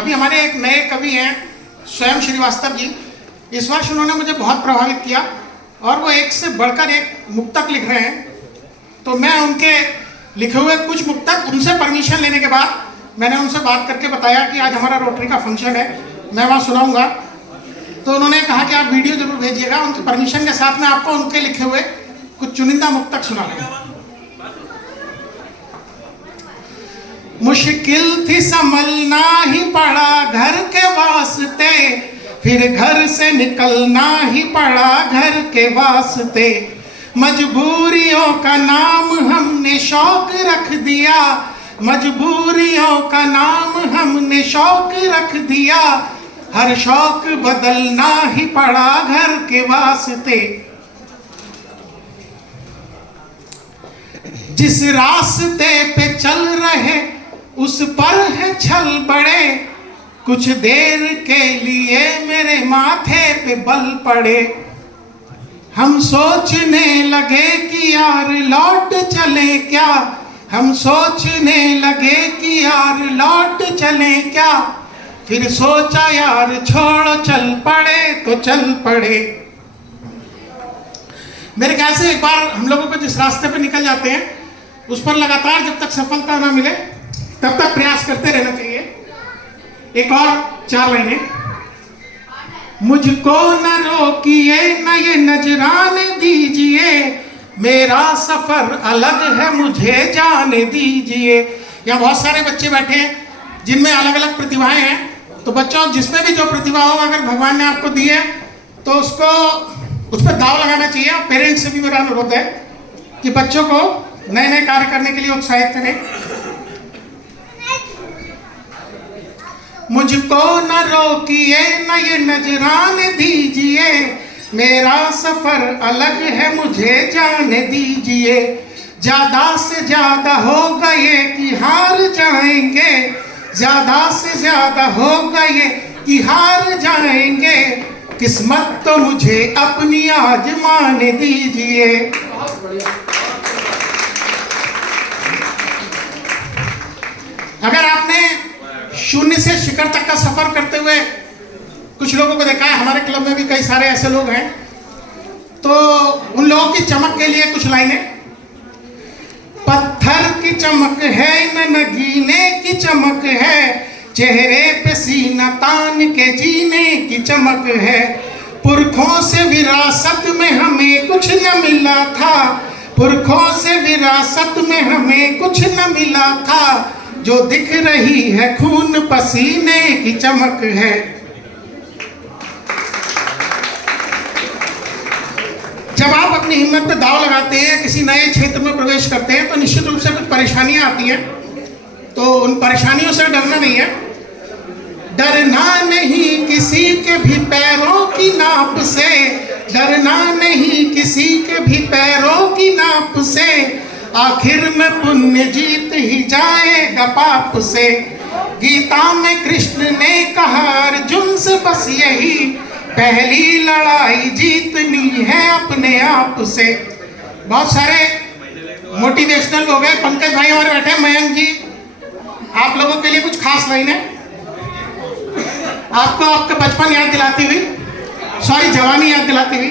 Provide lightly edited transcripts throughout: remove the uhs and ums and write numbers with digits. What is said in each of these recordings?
अभी हमारे एक नए कवि हैं स्वयं श्रीवास्तव जी। इस वर्ष उन्होंने मुझे बहुत प्रभावित किया और वो एक से बढ़कर एक मुक्तक लिख रहे हैं। तो मैं उनके लिखे हुए कुछ मुक्तक उनसे परमिशन लेने के बाद मैंने उनसे बात करके बताया कि आज हमारा रोटरी का फंक्शन है, मैं वहाँ सुनाऊंगा। तो उन्होंने कहा कि आप वीडियो जरूर भेजिएगा। उनकी परमिशन के साथ मैं आपको उनके लिखे हुए कुछ चुनिंदा मुक्तक सुनाऊंगा। मुश्किल थी संभलना ही पड़ा घर के वास्ते, फिर घर से निकलना ही पड़ा घर के वास्ते। मजबूरियों का नाम हमने शौक रख दिया, मजबूरियों का नाम हमने शौक रख दिया। हर शौक बदलना ही पड़ा घर के वास्ते। जिस रास्ते पे चल रहे उस पर है छल बड़े, कुछ देर के लिए मेरे माथे पे बल पड़े। हम सोचने लगे कि यार लौट चले क्या, हम सोचने लगे कि यार लौट चले क्या। फिर सोचा यार छोड़ो चल पड़े तो चल पड़े। मेरे ख्याल से एक बार हम लोगों को जिस रास्ते पे निकल जाते हैं उस पर लगातार जब तक सफलता ना मिले तब तक प्रयास करते रहना चाहिए। एक और 4 लाइनें। मुझको न रोकिए न ये नजराने दीजिए, मेरा सफर अलग है मुझे जाने दीजिए। यहाँ बहुत सारे बच्चे बैठे हैं जिनमें अलग अलग प्रतिभाएं हैं। तो बच्चों, जिसमें भी जो प्रतिभा हो अगर भगवान ने आपको दी है तो उसको उस पर दाव लगाना चाहिए। पेरेंट्स से भी मेरा अनुरोध है कि बच्चों को नए नए कार्य करने के लिए उत्साहित करें। मुझको न रोकिए न ये नजराने दीजिए, मेरा सफर अलग है मुझे जाने दीजिए। ज्यादा से ज्यादा होगा ये कि हार जाएंगे, ज्यादा से ज्यादा होगा ये कि हार जाएंगे। किस्मत तो मुझे अपनी आजमाने दीजिए। अगर आपने शून्य से शिखर तक का सफर करते हुए कुछ लोगों को देखा है, हमारे क्लब में भी कई सारे ऐसे लोग हैं, तो उन लोगों की चमक के लिए कुछ लाइनें। पत्थर की चमक है न नगीने की चमक है, चेहरे पे सीना तान के जीने की चमक है। पुरखों से विरासत में हमें कुछ न मिला था, पुरखों से विरासत में हमें कुछ न मिला था। जो दिख रही है खून पसीने की चमक है। जब आप अपनी हिम्मत पे दाव लगाते हैं, किसी नए क्षेत्र में प्रवेश करते हैं, तो निश्चित रूप से कुछ परेशानियां आती हैं। तो उन परेशानियों से डरना नहीं है। डरना नहीं किसी के भी पैरों की नाप से, डरना नहीं किसी के भी पैरों की नाप से। आखिर में पुण्य जीत ही जाएगा पाप से। गीता में कृष्ण ने कहा अर्जुन से बस यही, पहली लड़ाई जीतनी है अपने आप से। बहुत सारे मोटिवेशनल लोग हैं। पंकज भाई हमारे बैठे हैं, मयंक जी, आप लोगों के लिए कुछ खास लाइनें आपको आपका बचपन याद दिलाती हुई, सॉरी जवानी याद दिलाती हुई।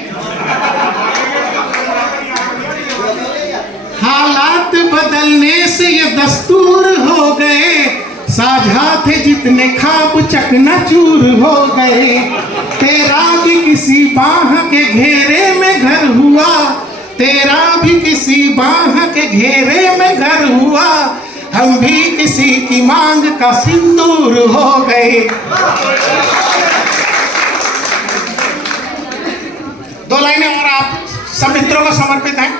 हालात बदलने से ये दस्तूर हो गए, साझा थे जितने ख्वाब चकनाचूर हो गए। तेरा भी किसी बाह के घेरे में घर हुआ, तेरा भी किसी बाह के घेरे में घर हुआ। हम भी किसी की मांग का सिंदूर हो गए। 2 लाइनें और आप सब मित्रों को समर्पित हैं।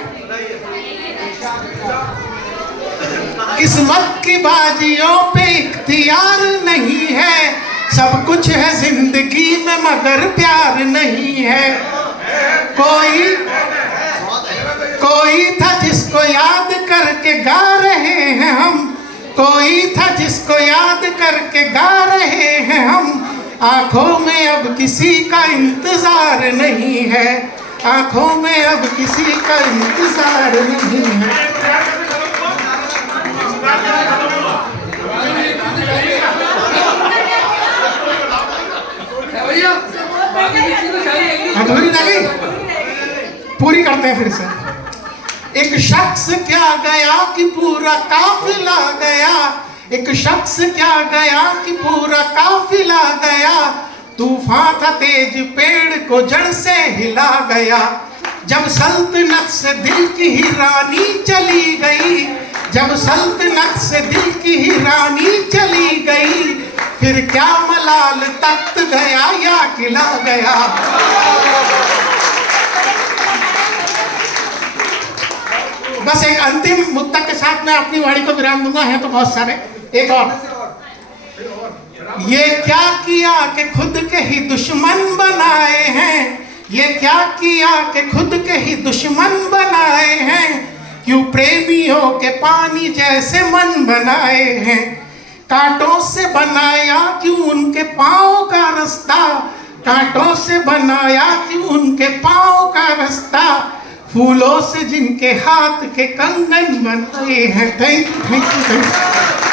किस्मत की बाजियों पे इख्तियार नहीं है, सब कुछ है जिंदगी में मगर प्यार नहीं है। कोई था जिसको याद करके गा रहे हैं हम, कोई था जिसको याद करके गा रहे हैं हम। आंखों में अब किसी का इंतजार नहीं है, आंखों में अब किसी का इंतजार नहीं है। अधूरी रह गई, पूरी करते हैं फिर से। एक शख्स क्या गया कि पूरा काफिला गया, एक शख्स क्या गया कि पूरा काफिला गया, तूफान था तेज पेड़ को जड़ से हिला गया। जब सल्तनत से दिल की ही रानी चली गई, जब सल्तनत से दिल की ही रानी चली गई, फिर क्या मलाल तख्त गया या किला गया। बस एक अंतिम मुद्दा के साथ मैं अपनी वाणी को विराम दूंगा, है तो बहुत सारे। एक और, ये क्या किया कि खुद के ही दुश्मन बनाए हैं, ये क्या किया कि खुद के ही दुश्मन बनाए हैं, क्यों प्रेमियों के पानी जैसे मन बनाए हैं। कांटों से बनाया क्यों उनके पाँव का रास्ता, कांटों से बनाया क्यों उनके पाँव का रास्ता, फूलों से जिनके हाथ के कंगन बनाए हैं। Thank you, thank you, thank you.